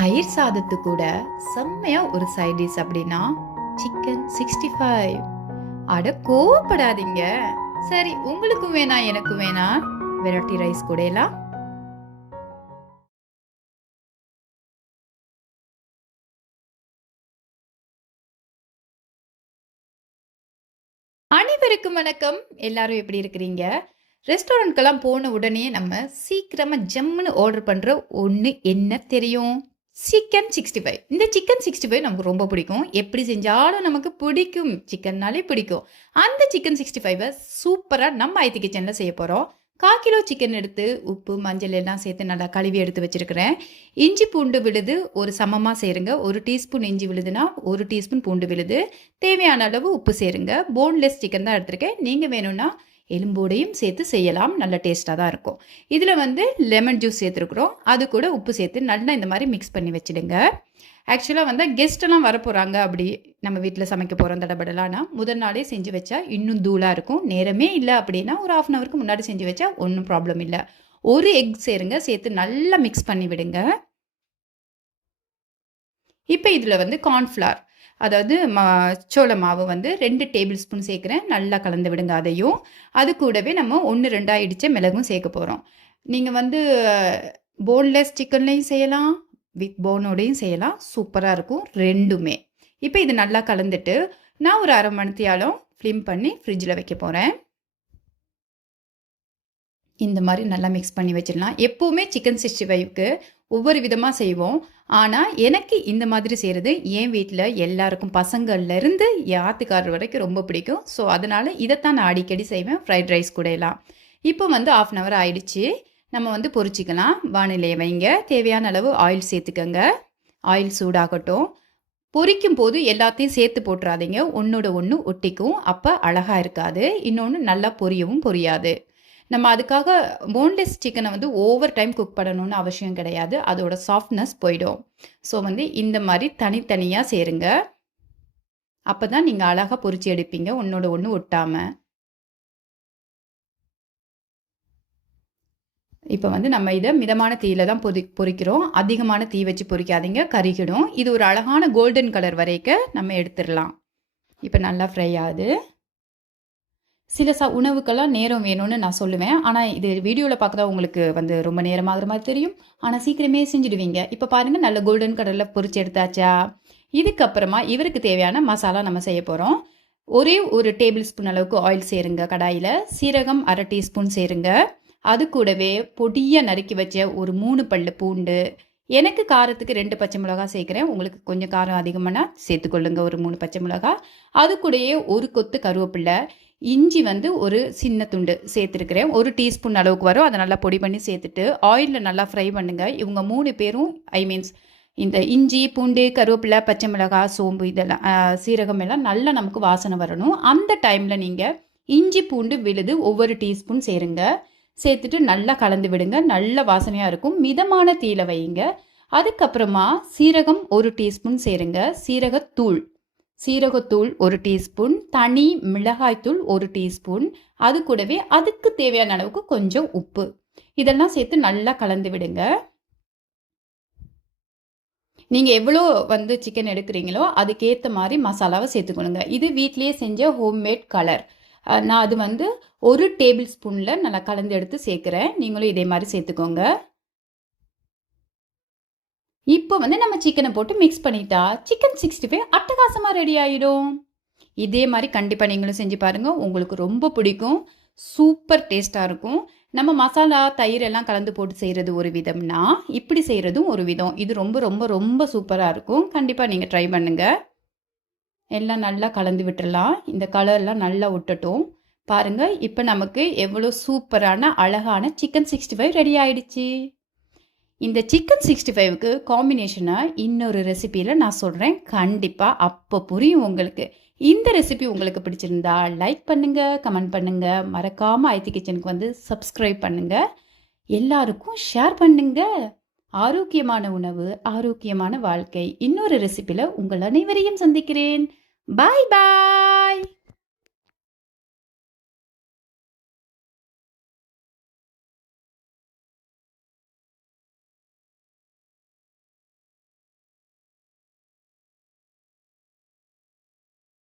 தயிர் சாதத்து கூட செம்மையா ஒரு சைட் டிஷ் அப்படின்னா சிக்கன் 65. அட கோவப்படாதீங்க. சரி, உங்களுக்கும் வேணாம் எனக்கும் வேணாம் வெரைட்டி ரைஸ் கூட எல்லாம். அனைவருக்கும் வணக்கம். எல்லாரும் எப்படி இருக்கிறீங்க? ரெஸ்டாரண்ட்க்கெல்லாம் போன உடனே நம்ம சீக்கிரமா ஜம்முன்னு ஆர்டர் பண்ற ஒண்ணு என்ன தெரியும்? சிக்கன் 65. இந்த சிக்கன் 65 நமக்கு ரொம்ப பிடிக்கும். எப்படி செஞ்சாலும் நமக்கு பிடிக்கும். சிக்கன்னாலே பிடிக்கும். அந்த சிக்கன் 65 சூப்பரா நம்ம ஐத்தி கிச்சன்ல செய்ய போறோம். 1/4 கிலோ சிக்கன் எடுத்து உப்பு மஞ்சள் எல்லாம் சேர்த்து நல்லா கழுவி எடுத்து வச்சிருக்கிறேன். இஞ்சி பூண்டு விழுது ஒரு சமமாக சேருங்க. 1 டீஸ்பூன் இஞ்சி விழுதுன்னா 1 டீஸ்பூன் பூண்டு விழுது. தேவையான அளவு உப்பு சேருங்க. போன்லெஸ் சிக்கன் தான் எடுத்திருக்கேன். நீங்கள் வேணும்னா எலும்போடையும் சேர்த்து செய்யலாம். நல்ல டேஸ்ட்டாக தான் இருக்கும். இதில் வந்து லெமன் ஜூஸ் சேர்த்துருக்குறோம். அது கூட உப்பு சேர்த்து நல்லா இந்த மாதிரி மிக்ஸ் பண்ணி வச்சுடுங்க. ஆக்சுவலாக வந்து கெஸ்ட்டெல்லாம் வரப்போகிறாங்க, அப்படி நம்ம வீட்டில் சமைக்க போகிறோம் தடபடலான்னா முதல் நாளே செஞ்சு வச்சா இன்னும் தூளாக இருக்கும். நேரமே இல்லை அப்படின்னா ஒரு 1/2 அன் ஹவருக்கு முன்னாடி செஞ்சு வச்சா ஒன்றும் ப்ராப்ளம் இல்லை. ஒரு எக் சேருங்க, சேர்த்து நல்லா மிக்ஸ் பண்ணி விடுங்க. இப்போ இதில் வந்து கார்ன்ஃப்ளவர், அதாவது சோள மாவு வந்து 2 டேபிள் ஸ்பூன் சேர்க்குறேன். நல்லா கலந்து விடுங்க அதையும். அது கூடவே நம்ம 1 2 இடித்த மிளகும் சேர்க்க போகிறோம். நீங்கள் வந்து போன்லெஸ் சிக்கன்லேயும் செய்யலாம், வித் போனோடையும் செய்யலாம். சூப்பராக இருக்கும் ரெண்டுமே. இப்போ இது நல்லா கலந்துட்டு நான் ஒரு 1/2 மணி நேரம் ஃப்ளிம் பண்ணி ஃப்ரிட்ஜில் வைக்க போகிறேன். இந்த மாதிரி நல்லா மிக்ஸ் பண்ணி வச்சிடலாம். எப்போவுமே சிக்கன் 65க்கு ஒவ்வொரு விதமாக செய்வோம். ஆனால் எனக்கு இந்த மாதிரி செய்கிறது என் வீட்டில் எல்லாருக்கும் பசங்கள்லேருந்து ஆத்துக்காரர் வரைக்கும் ரொம்ப பிடிக்கும். ஸோ அதனால் இதைத்தான் நான் அடிக்கடி செய்வேன் ஃப்ரைட் ரைஸ் கூட எல்லாம். இப்போ வந்து 1/2 அன் ஹவர் ஆயிடுச்சு. நம்ம வந்து பொரிச்சிக்கலாம். வானிலையை வைங்க. தேவையான அளவு ஆயில் சேர்த்துக்கங்க. ஆயில் சூடாகட்டும். பொரிக்கும் போது எல்லாத்தையும் சேர்த்து போட்டுறாதீங்க. ஒன்றோட ஒன்று ஒட்டிக்கும். அப்போ அழகாக இருக்காது. இன்னொன்று நல்லா பொரியவும் பொரியாது. நம்ம அதுக்காக போன்லெஸ் சிக்கனை வந்து ஓவர் டைம் குக் பண்ணணும்னு அவசியம் கிடையாது. அதோட சாஃப்ட்னஸ் போயிடும். ஸோ வந்து இந்த மாதிரி தனித்தனியாக சேருங்க. அப்போ தான் நீங்கள் அழகாக பொரிச்சு எடுப்பீங்க, ஒன்றோட ஒன்று ஒட்டாமல். இப்போ வந்து நம்ம இதை மிதமான தீயில தான் பொரிக்கிறோம். அதிகமான தீ வச்சு பொரிக்காதீங்க, கருகிடும். இது ஒரு அழகான கோல்டன் கலர் வரைக்கும் நம்ம எடுத்துடலாம். இப்போ நல்லா ஃப்ரை ஆகுது. சில உணவுக்கெல்லாம் நேரம் வேணும்னு நான் சொல்லுவேன். ஆனால் இது வீடியோவில் பார்க்குறா உங்களுக்கு வந்து ரொம்ப நேரமாகிற மாதிரி தெரியும். ஆனால் சீக்கிரமே செஞ்சுடுவீங்க. இப்போ பாருங்கள், நல்ல கோல்டன் கலரில் பொரிச்சு எடுத்தாச்சா. இதுக்கப்புறமா இவருக்கு தேவையான மசாலா நம்ம செய்ய போகிறோம். ஒரே ஒரு டேபிள் ஸ்பூன் அளவுக்கு ஆயில் சேருங்க கடாயில். சீரகம் 1/2 டீஸ்பூன் சேருங்க. அது கூடவே பொடியாக நறுக்கி வச்ச ஒரு 3 பல்லு பூண்டு. எனக்கு காரத்துக்கு 2 பச்சை மிளகா சேர்க்குறேன். உங்களுக்கு கொஞ்சம் காரம் அதிகமானா சேர்த்துக்கொள்ளுங்க, ஒரு 3 பச்சை மிளகா. அது கூடயே ஒரு கொத்து கருவேப்பிலை. இஞ்சி வந்து ஒரு சின்ன துண்டு சேர்த்துருக்கிறேன். 1 டீஸ்பூன் அளவுக்கு வரும். அதை நல்லா பொடி பண்ணி சேர்த்துட்டு ஆயிலில் நல்லா ஃப்ரை பண்ணுங்கள். இவங்க 3 பேரும் இந்த இஞ்சி பூண்டு கருவேப்பிலை பச்சை மிளகாய் சோம்பு இதெல்லாம் சீரகம் எல்லாம் நல்லா நமக்கு வாசனை வரணும். அந்த டைமில் நீங்கள் இஞ்சி பூண்டு விழுது ஒவ்வொரு டீஸ்பூன் சேருங்க. சேர்த்துட்டு நல்லா கலந்து விடுங்க. நல்ல வாசனையாக இருக்கும். மிதமான தீயில வைங்க. அதுக்கப்புறமா சீரகம் 1 டீஸ்பூன் சேருங்க. சீரகத்தூள் 1 டீஸ்பூன், தனி மிளகாய்த்தூள் 1 டீஸ்பூன். அது கூடவே அதுக்கு தேவையான அளவுக்கு கொஞ்சம் உப்பு. இதெல்லாம் சேர்த்து நல்லா கலந்து விடுங்க. நீங்கள் எவ்வளோ வந்து சிக்கன் எடுக்கிறீங்களோ அதுக்கேற்ற மாதிரி மசாலாவை சேர்த்துக்கணுங்க. இது வீட்லேயே செஞ்ச ஹோம்மேட் கலர். நான் அது வந்து 1 டேபிள் ஸ்பூனில் நல்லா கலந்து எடுத்து சேர்க்குறேன். நீங்களும் இதே மாதிரி சேர்த்துக்கோங்க. இப்போ வந்து நம்ம சிக்கனை போட்டு மிக்ஸ் பண்ணிட்டா சிக்கன் 65 அட்டகாசமாக ரெடி ஆகிடும். இதே மாதிரி கண்டிப்பாக நீங்களும் செஞ்சு பாருங்கள். உங்களுக்கு ரொம்ப பிடிக்கும். சூப்பர் டேஸ்ட்டாக இருக்கும். நம்ம மசாலா தயிர் எல்லாம் கலந்து போட்டு செய்கிறது ஒரு விதம்னா, இப்படி செய்கிறதும் ஒரு விதம். இது ரொம்ப ரொம்ப ரொம்ப சூப்பராக இருக்கும். கண்டிப்பாக நீங்கள் ட்ரை பண்ணுங்கள். எல்லாம் நல்லா கலந்து விட்டுடலாம். இந்த கலர்லாம் நல்லா விட்டுட்டும். பாருங்கள், இப்போ நமக்கு எவ்வளோ சூப்பரான அழகான சிக்கன் 65 ரெடி ஆயிடுச்சு. இந்த சிக்கன் 65க்கு காம்பினேஷனாக இன்னொரு ரெசிபியில் நான் சொல்கிறேன். கண்டிப்பாக அப்போ புரியும் உங்களுக்கு. இந்த ரெசிபி உங்களுக்கு பிடிச்சிருந்தா லைக் பண்ணுங்கள், கமெண்ட் பண்ணுங்கள். மறக்காமல் ஐத்தி கிச்சனுக்கு வந்து சப்ஸ்கிரைப் பண்ணுங்கள். எல்லாருக்கும் ஷேர் பண்ணுங்கள். ஆரோக்கியமான உணவு, ஆரோக்கியமான வாழ்க்கை. இன்னொரு ரெசிபியில் உங்கள் அனைவரையும் சந்திக்கிறேன். பாய் பாய்.